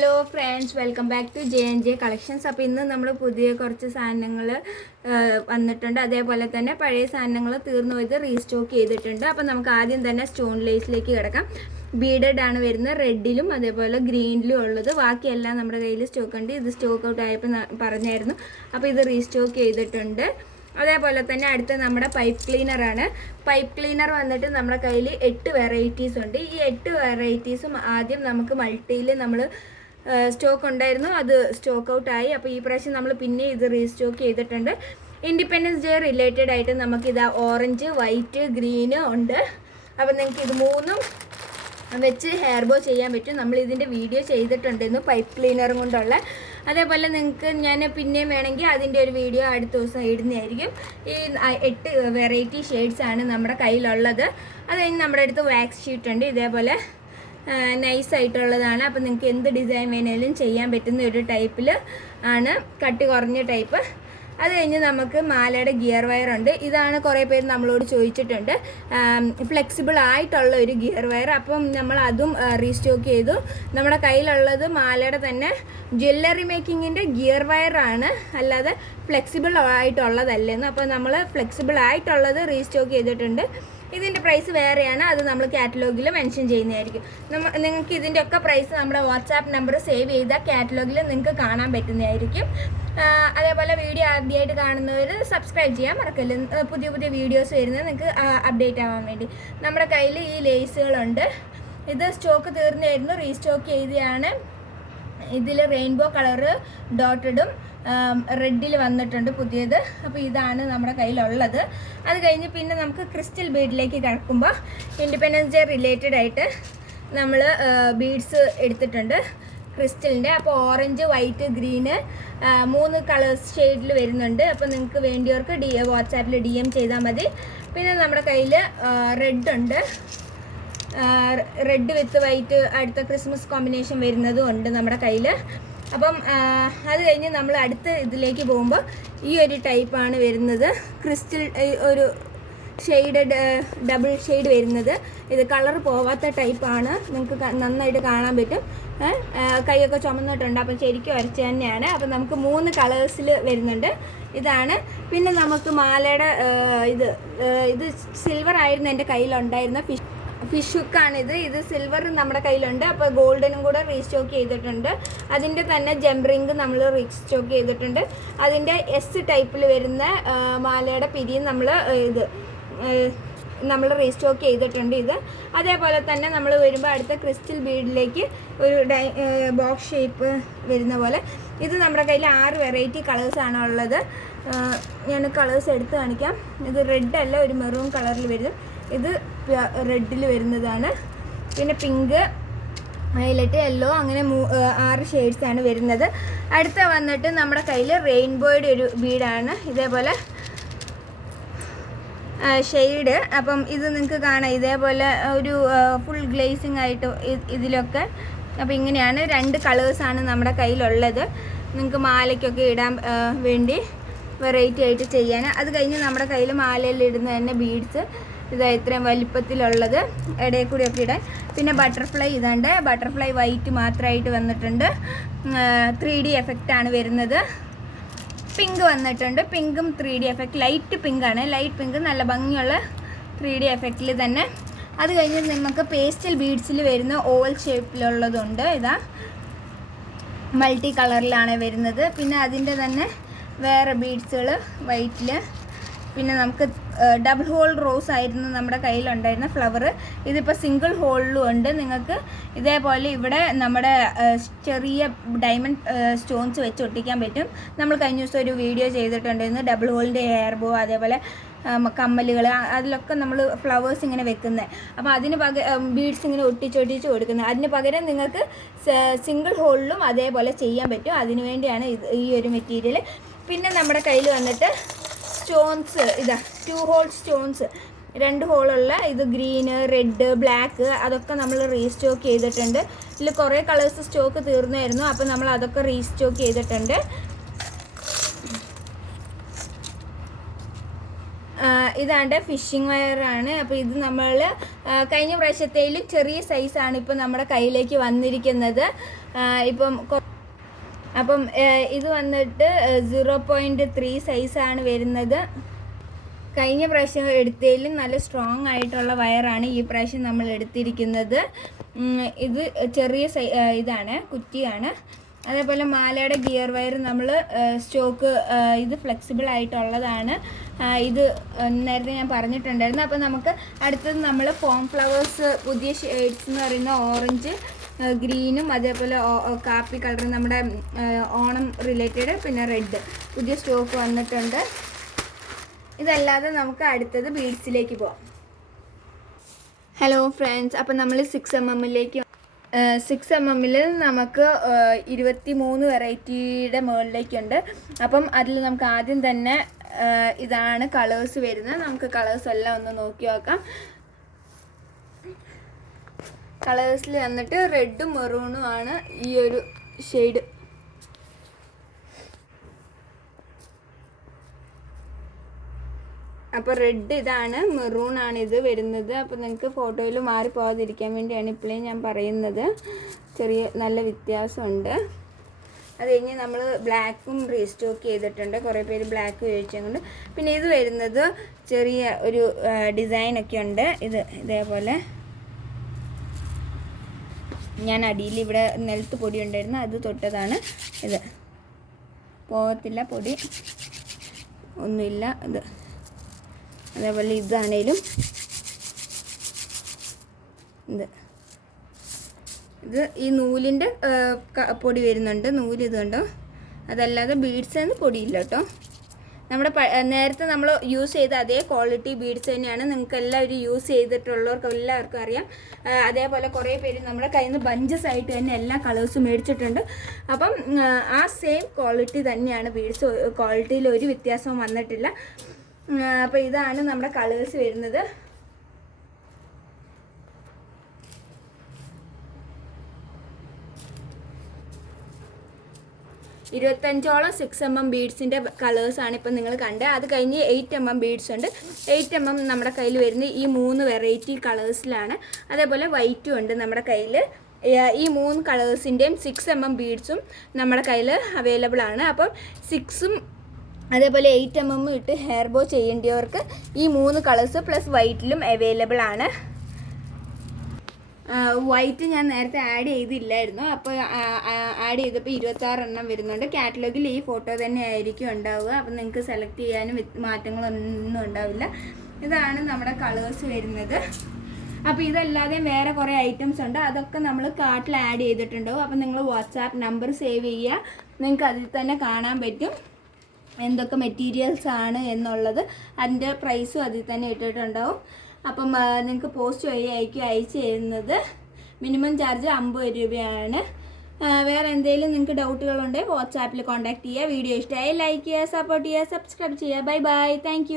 Hello friends, welcome back to JNJ collections. അപ്പോൾ ഇന്ന് നമ്മൾ പുതിയ കുറച്ച് സാധനങ്ങൾ വന്നിട്ടുണ്ട്. അതേപോലെ തന്നെ പഴയ സാധനങ്ങൾ തീർന്നു പോയത് റീസ്റ്റോക്ക് ചെയ്തിട്ടുണ്ട്. അപ്പോൾ നമുക്ക് ആദ്യം തന്നെ സ്റ്റോൺ ലേസിലേക്ക് കിടക്കാം. ബീഡഡ് ആണ് വരുന്നത്, റെഡിലും അതേപോലെ ഗ്രീനിലും ഉള്ളത്. ബാക്കിയെല്ലാം നമ്മുടെ കയ്യിൽ സ്റ്റോക്ക് ഉണ്ട്. ഇത് സ്റ്റോക്ക് ഔട്ട് ആയപ്പോൾ പറഞ്ഞായിരുന്നു. അപ്പോൾ ഇത് റീസ്റ്റോക്ക് ചെയ്തിട്ടുണ്ട്. അതേപോലെ തന്നെ അടുത്ത നമ്മുടെ പൈപ്പ് ക്ലീനറാണ്. പൈപ്പ് ക്ലീനർ വന്നിട്ട് നമ്മുടെ കയ്യിൽ 8 വെറൈറ്റീസ് ഉണ്ട്. ഈ 8 വെറൈറ്റീസും ആദ്യം നമുക്ക് മൾട്ടിയിൽ നമ്മൾ സ്റ്റോക്ക് ഉണ്ടായിരുന്നു, അത് സ്റ്റോക്ക് ഔട്ട് ആയി. അപ്പോൾ ഈ പ്രാവശ്യം നമ്മൾ പിന്നെ ഇത് റീസ്റ്റോക്ക് ചെയ്തിട്ടുണ്ട്. ഇൻഡിപെൻഡൻസ് ഡേ റിലേറ്റഡ് ആയിട്ട് നമുക്കിത് ഓറഞ്ച്, വൈറ്റ്, ഗ്രീന് ഉണ്ട്. അപ്പോൾ നിങ്ങൾക്ക് ഇത് മൂന്നും വെച്ച് ഹെയർ ബോ ചെയ്യാൻ പറ്റും. നമ്മൾ ഇതിൻ്റെ വീഡിയോ ചെയ്തിട്ടുണ്ടായിരുന്നു പൈപ്പ് ക്ലീനറും കൊണ്ടുള്ള. അതേപോലെ നിങ്ങൾക്ക് ഞാൻ പിന്നെയും വേണമെങ്കിൽ അതിൻ്റെ ഒരു വീഡിയോ അടുത്ത ദിവസം ഇടുന്നതായിരിക്കും. ഈ 8 വെറൈറ്റി ഷെയ്ഡ്സാണ് നമ്മുടെ കയ്യിലുള്ളത്. അത് കഴിഞ്ഞ് നമ്മുടെ അടുത്ത് വാക്സ് ഷീറ്റ് ഉണ്ട്, ഇതേപോലെ നൈസായിട്ടുള്ളതാണ്. അപ്പോൾ നിങ്ങൾക്ക് എന്ത് ഡിസൈൻ വേണേലും ചെയ്യാൻ പറ്റുന്ന ഒരു ടൈപ്പിൽ ആണ്, കട്ടി കുറഞ്ഞ ടൈപ്പ്. അത് കഴിഞ്ഞ് നമുക്ക് മാലയുടെ ഗിയർ വയർ ഉണ്ട്. ഇതാണ് കുറേ പേര് നമ്മളോട് ചോദിച്ചിട്ടുണ്ട്, ഫ്ലെക്സിബിൾ ആയിട്ടുള്ള ഒരു ഗിയർ വയർ. അപ്പം നമ്മൾ അതും റീസ്റ്റോക്ക് ചെയ്തു. നമ്മുടെ കയ്യിലുള്ളത് മാലയുടെ തന്നെ ജ്വല്ലറി മേക്കിങ്ങിൻ്റെ ഗിയർ വയറാണ്, അല്ലാതെ ഫ്ലെക്സിബിൾ ആയിട്ടുള്ളതല്ലെന്ന്. അപ്പോൾ നമ്മൾ ഫ്ലെക്സിബിൾ ആയിട്ടുള്ളത് റീസ്റ്റോക്ക് ചെയ്തിട്ടുണ്ട്. ഇതിൻ്റെ പ്രൈസ് വേറെയാണ്, അത് നമ്മൾ കാറ്റലോഗിൽ മെൻഷൻ ചെയ്യുന്നതായിരിക്കും. നിങ്ങൾക്ക് ഇതിൻ്റെ ഒക്കെ പ്രൈസ് നമ്മുടെ വാട്സാപ്പ് നമ്പർ സേവ് ചെയ്താൽ കാറ്റലോഗിൽ നിങ്ങൾക്ക് കാണാൻ പറ്റുന്നതായിരിക്കും. അതേപോലെ വീഡിയോ ആദ്യമായിട്ട് കാണുന്നവർ സബ്സ്ക്രൈബ് ചെയ്യാൻ മറക്കല്ല. പുതിയ പുതിയ വീഡിയോസ് വരുന്നത് നിങ്ങൾക്ക് അപ്ഡേറ്റ് ആവാൻ വേണ്ടി. നമ്മുടെ കയ്യിൽ ഈ ലേസുകളുണ്ട്. ഇത് സ്റ്റോക്ക് തീർന്നായിരുന്നു, റീസ്റ്റോക്ക് ചെയ്തതാണ്. ഇതിൽ റെയിൻബോ കളറ് ഡോട്ടഡും റെഡിൽ വന്നിട്ടുണ്ട് പുതിയത്. അപ്പോൾ ഇതാണ് നമ്മുടെ കയ്യിലുള്ളത്. അത് കഴിഞ്ഞ് പിന്നെ നമുക്ക് ക്രിസ്റ്റൽ ബീഡിലേക്ക് കിടക്കുമ്പോൾ ഇൻഡിപെൻഡൻസ് ഡേ റിലേറ്റഡ് ആയിട്ട് നമ്മൾ ബീഡ്സ് എടുത്തിട്ടുണ്ട് ക്രിസ്റ്റലിൻ്റെ. അപ്പോൾ ഓറഞ്ച്, വൈറ്റ്, ഗ്രീന് 3 കളേഴ്സ് ഷെയ്ഡിൽ വരുന്നുണ്ട്. അപ്പോൾ നിങ്ങൾക്ക് വേണ്ടിയവർക്ക് വാട്സാപ്പിൽ DM ചെയ്താൽ മതി. പിന്നെ നമ്മുടെ കയ്യിൽ റെഡ് ഉണ്ട്, റെഡ് വിത്ത് വൈറ്റ് അടുത്ത ക്രിസ്മസ് കോമ്പിനേഷൻ വരുന്നതും ഉണ്ട് നമ്മുടെ കയ്യിൽ. അപ്പം അത് കഴിഞ്ഞ് നമ്മൾ അടുത്ത ഇതിലേക്ക് പോകുമ്പോൾ ഈ ഒരു ടൈപ്പാണ് വരുന്നത്, ക്രിസ്റ്റൽ ഒരു ഷെയ്ഡഡ് ഡബിൾ ഷെയ്ഡ് വരുന്നത്. ഇത് കളർ പോവാത്ത ടൈപ്പാണ്, നിങ്ങൾക്ക് നന്നായിട്ട് കാണാൻ പറ്റും. കൈയൊക്കെ ചുമന്നിട്ടുണ്ട്, അപ്പം ശരിക്കും വരച്ച് തന്നെയാണ്. അപ്പം നമുക്ക് 3 കളേഴ്സിൽ വരുന്നുണ്ട്. ഇതാണ്. പിന്നെ നമുക്ക് മാലയുടെ ഇത് സിൽവർ ആയിരുന്നു എൻ്റെ കയ്യിലുണ്ടായിരുന്ന ഫിഷ് ഹുക്കാണിത്. ഇത് സിൽവർ നമ്മുടെ കയ്യിലുണ്ട്. അപ്പോൾ ഗോൾഡനും കൂടെ റീസ്റ്റോക്ക് ചെയ്തിട്ടുണ്ട്. അതിൻ്റെ തന്നെ ജംറിങ് നമ്മൾ റീസ്റ്റോക്ക് ചെയ്തിട്ടുണ്ട്. അതിൻ്റെ S ടൈപ്പിൽ വരുന്ന മാലയുടെ പിരിയും നമ്മൾ റീസ്റ്റോക്ക് ചെയ്തിട്ടുണ്ട്. ഇത് അതേപോലെ തന്നെ നമ്മൾ വരുമ്പോൾ അടുത്ത ക്രിസ്റ്റൽ ബീഡിലേക്ക് ഒരു ബോക്സ് ഷേപ്പ് വരുന്ന പോലെ. ഇത് നമ്മുടെ കയ്യിൽ 6 വെറൈറ്റി കളേഴ്സാണ് ഉള്ളത്. ഞാൻ കളേഴ്സ് എടുത്ത് കാണിക്കാം. ഇത് റെഡ് അല്ല, ഒരു മെറൂൺ കളറിൽ വരും. ഇത് റെഡിൽ വരുന്നതാണ്. പിന്നെ പിങ്ക്, വയലറ്റ്, യെല്ലോ, അങ്ങനെ 6 ഷെയ്ഡ്സാണ് വരുന്നത്. അടുത്ത വന്നിട്ട് നമ്മുടെ കയ്യിൽ റെയിൻബോയുടെ ഒരു ബീഡാണ്, ഇതേപോലെ ഷെയ്ഡ്. അപ്പം ഇത് നിങ്ങൾക്ക് കാണാം, ഇതേപോലെ ഒരു ഫുൾ ഗ്ലേസിങ് ആയിട്ട് ഇതിലൊക്കെ. അപ്പോൾ ഇങ്ങനെയാണ് 2 കളേഴ്സാണ് നമ്മുടെ കയ്യിലുള്ളത്, നിങ്ങൾക്ക് മാലയ്ക്കൊക്കെ ഇടാൻ വേണ്ടി വെറൈറ്റി ആയിട്ട് ചെയ്യാൻ. അത് കഴിഞ്ഞ് നമ്മുടെ കയ്യിൽ മാലയിൽ ഇടുന്ന തന്നെ ബീഡ്സ് ഇതാ ഇത്രയും വലിപ്പത്തിലുള്ളത്, ഇടയിൽ കൂടിയൊക്കെ ഇടാൻ. പിന്നെ ബട്ടർഫ്ലൈ ഇതാണ്ട്, ബട്ടർഫ്ലൈ വൈറ്റ് മാത്രമായിട്ട് വന്നിട്ടുണ്ട്. 3D എഫക്റ്റാണ് വരുന്നത്. പിങ്ക് വന്നിട്ടുണ്ട്, പിങ്കും 3D എഫക്റ്റ്, ലൈറ്റ് പിങ്കാണ്. ലൈറ്റ് പിങ്ക് നല്ല ഭംഗിയുള്ള 3D എഫക്റ്റിൽ തന്നെ. അത് കഴിഞ്ഞ് നമുക്ക് പേസ്റ്റൽ ബീഡ്സിൽ വരുന്ന ഓവൽ ഷേപ്പിലുള്ളതുണ്ട്. ഇതാ മൾട്ടി കളറിലാണ് വരുന്നത്. പിന്നെ അതിൻ്റെ തന്നെ വേറെ ബീഡ്സുകൾ വൈറ്റിൽ. പിന്നെ നമുക്ക് ഡബിൾ ഹോൾ റോസ് ആയിരുന്നു നമ്മുടെ കയ്യിലുണ്ടായിരുന്ന ഫ്ലവർ. ഇതിപ്പോൾ സിംഗിൾ ഹോളിലും ഉണ്ട്. നിങ്ങൾക്ക് ഇതേപോലെ ഇവിടെ നമ്മുടെ ചെറിയ ഡയമണ്ട് സ്റ്റോൺസ് വെച്ച് ഒട്ടിക്കാൻ പറ്റും. നമ്മൾ കഴിഞ്ഞ ദിവസം ഒരു വീഡിയോ ചെയ്തിട്ടുണ്ടായിരുന്നു ഡബിൾ ഹോളിൻ്റെ ഹെയർ ബോ, അതേപോലെ കമ്മലുകൾ, അതിലൊക്കെ നമ്മൾ ഫ്ലവേഴ്സ് ഇങ്ങനെ വെക്കുന്നത്. അപ്പോൾ അതിന് ബീഡ്സ് ഇങ്ങനെ ഒട്ടിച്ചൊട്ടിച്ച് കൊടുക്കുന്നത്. അതിന് പകരം നിങ്ങൾക്ക് സിംഗിൾ ഹോളിലും അതേപോലെ ചെയ്യാൻ പറ്റും. അതിനുവേണ്ടിയാണ് ഈ ഒരു മെറ്റീരിയൽ. പിന്നെ നമ്മുടെ കയ്യിൽ വന്നിട്ട് സ്റ്റോൺസ്, ഇതാ 2 ഹോൾ സ്റ്റോൺസ്, 2 ഹോളുള്ള ഇത് ഗ്രീന്, റെഡ്, ബ്ലാക്ക്, അതൊക്കെ നമ്മൾ റീസ്റ്റോക്ക് ചെയ്തിട്ടുണ്ട്. ഇതിൽ കുറേ കളേഴ്സ് സ്റ്റോക്ക് തീർന്നായിരുന്നു, അപ്പോൾ നമ്മൾ അതൊക്കെ റീസ്റ്റോക്ക് ചെയ്തിട്ടുണ്ട്. ഇതാണ്ട് ഫിഷിംഗ് വയറാണ്. അപ്പോൾ ഇത് നമ്മൾ കഴിഞ്ഞ പ്രാവശ്യത്തേലും ചെറിയ സൈസാണ് ഇപ്പോൾ നമ്മുടെ കയ്യിലേക്ക് വന്നിരിക്കുന്നത്. അപ്പം ഇത് വന്നിട്ട് 0.3 സൈസാണ് വരുന്നത്. കഴിഞ്ഞ പ്രാവശ്യം എടുത്തതിലും നല്ല സ്ട്രോങ് ആയിട്ടുള്ള വയറാണ് ഈ പ്രാവശ്യം നമ്മൾ എടുത്തിരിക്കുന്നത്. ഇത് ചെറിയ ഇതാണ്, കുറ്റിയാണ്. അതേപോലെ മാലയുടെ ഗിയർ വയർ നമ്മൾ സ്റ്റോക്ക് ഇത് ഫ്ലെക്സിബിൾ ആയിട്ടുള്ളതാണ്. ഇത് നേരത്തെ ഞാൻ പറഞ്ഞിട്ടുണ്ടായിരുന്നു. അപ്പോൾ നമുക്ക് അടുത്തത് നമ്മൾ ഫോം ഫ്ലവേഴ്സ് പുതിയ ഷെയ്ഡ്സ് എന്ന് പറയുന്ന ഓറഞ്ച്, ഗ്രീനും അതേപോലെ കാപ്പി കളർ, നമ്മുടെ ഓണം റിലേറ്റഡ്, പിന്നെ റെഡ് പുതിയ സ്റ്റോക്ക് വന്നിട്ടുണ്ട്. ഇതല്ലാതെ നമുക്ക് അടുത്തത് ബീഡ്സിലേക്ക് പോകാം. ഹലോ ഫ്രണ്ട്സ്, അപ്പം നമ്മൾ 6mm 6mm നമുക്ക് 23 വെറൈറ്റിയുടെ മുകളിലേക്കുണ്ട്. അപ്പം അതിൽ നമുക്ക് ആദ്യം തന്നെ ഇതാണ് കളേഴ്സ് വരുന്നത്. നമുക്ക് കളേഴ്സ് എല്ലാം ഒന്ന് നോക്കി നോക്കാം. കളേഴ്സിൽ വന്നിട്ട് റെഡും മെറൂണും ആണ് ഈ ഒരു ഷെയ്ഡ്. അപ്പോൾ റെഡ് ഇതാണ്, മെറൂൺ ആണ് ഇത് വരുന്നത്. അപ്പോൾ നിങ്ങൾക്ക് ഫോട്ടോയിൽ മാറിപ്പോകാതിരിക്കാൻ വേണ്ടിയാണ് ഇപ്പോഴേ ഞാൻ പറയുന്നത്. ചെറിയ നല്ല വ്യത്യാസമുണ്ട്. അത് കഴിഞ്ഞ് നമ്മൾ ബ്ലാക്കും റീസ്റ്റോക്ക് ചെയ്തിട്ടുണ്ട്. കുറേ പേര് ബ്ലാക്ക് ചോദിച്ചുകൊണ്ട്. പിന്നെ ഇത് വരുന്നത് ചെറിയ ഒരു ഡിസൈനൊക്കെ ഉണ്ട്. ഇതേപോലെ ഞാൻ അടിയിൽ ഇവിടെ നിലത്ത് പൊടി ഉണ്ടായിരുന്നു, അത് തൊട്ടതാണ്. ഇത് പോകത്തില്ല, പൊടി ഒന്നുമില്ല. അതേപോലെ ഇതാണേലും ഇത് ഈ നൂലിൻ്റെ പൊടി വരുന്നുണ്ട്. നൂല് ഇത് കണ്ടോ. അതല്ലാതെ ബീഡ്സ് എന്ന് പൊടിയില്ല കേട്ടോ. നമ്മുടെ നേരത്തെ നമ്മൾ യൂസ് ചെയ്ത അതേ ക്വാളിറ്റി ബീഡ്സ് തന്നെയാണ്. നിങ്ങൾക്ക് എല്ലാവരും യൂസ് ചെയ്തിട്ടുള്ളവർക്ക് എല്ലാവർക്കും അറിയാം. അതേപോലെ കുറേ പേര് നമ്മുടെ കയ്യിൽ നിന്ന് ബഞ്ചസ് ആയിട്ട് തന്നെ എല്ലാ കളേഴ്സും മേടിച്ചിട്ടുണ്ട്. അപ്പം ആ സെയിം ക്വാളിറ്റി തന്നെയാണ് ബീഡ്സ്. ക്വാളിറ്റിയിൽ ഒരു വ്യത്യാസവും വന്നിട്ടില്ല. അപ്പോൾ ഇതാണ് നമ്മുടെ കളേഴ്സ് വരുന്നത്. ഇരുപത്തഞ്ചോളം 6mm ബീഡ്സിൻ്റെ കളേഴ്സാണ് ഇപ്പം നിങ്ങൾ കണ്ടത്. അത് കഴിഞ്ഞ് 8mm ബീഡ്സ് ഉണ്ട്. 8mm നമ്മുടെ കയ്യിൽ വരുന്നത് ഈ 3 വെറൈറ്റി കളേഴ്സിലാണ്. അതേപോലെ വൈറ്റും ഉണ്ട് നമ്മുടെ കയ്യിൽ. ഈ 3 കളേഴ്സിൻ്റെയും 6mm ബീഡ്സും നമ്മുടെ കയ്യിൽ അവൈലബിൾ ആണ്. അപ്പം 6ഉം അതേപോലെ 8mm ഇട്ട് ഹെയർ ബോ ചെയ്യേണ്ടവർക്ക് ഈ 3 കളേഴ്സ് പ്ലസ് വൈറ്റിലും അവൈലബിൾ ആണ്. വൈറ്റ് ഞാൻ നേരത്തെ ആഡ് ചെയ്തില്ലായിരുന്നു. അപ്പോൾ ആഡ് ചെയ്തപ്പോൾ 26 എണ്ണം വരുന്നുണ്ട്. കാറ്റലോഗിൽ ഈ ഫോട്ടോ തന്നെ ആയിരിക്കും ഉണ്ടാവുക. അപ്പം നിങ്ങൾക്ക് സെലക്ട് ചെയ്യാനും മാറ്റങ്ങളൊന്നും ഉണ്ടാവില്ല. ഇതാണ് നമ്മുടെ കളേഴ്സ് വരുന്നത്. അപ്പോൾ ഇതല്ലാതെ വേറെ കുറേ ഐറ്റംസ് ഉണ്ട്. അതൊക്കെ നമ്മൾ കാർട്ടിൽ ആഡ് ചെയ്തിട്ടുണ്ടാവും. അപ്പം നിങ്ങൾ വാട്സാപ്പ് നമ്പർ സേവ് ചെയ്യുക. നിങ്ങൾക്ക് അതിൽ തന്നെ കാണാൻ പറ്റും എന്തൊക്കെ മെറ്റീരിയൽസ് ആണ് എന്നുള്ളത്. അതിൻ്റെ പ്രൈസും അതിൽ തന്നെ ഇട്ടിട്ടുണ്ടാവും. അപ്പം നിങ്ങൾക്ക് പോസ്റ്റ് വഴി അയച്ചു തരുന്നത്. മിനിമം ചാർജ് 50 രൂപയാണ്. വേറെ എന്തെങ്കിലും നിങ്ങൾക്ക് ഡൗട്ടുകളുണ്ടെങ്കിൽ വാട്സാപ്പിൽ കോൺടാക്ട് ചെയ്യുക. വീഡിയോ ഇഷ്ടമായി ലൈക്ക് ചെയ്യുക, സപ്പോർട്ട് ചെയ്യുക, സബ്സ്ക്രൈബ് ചെയ്യുക. Bye bye, thank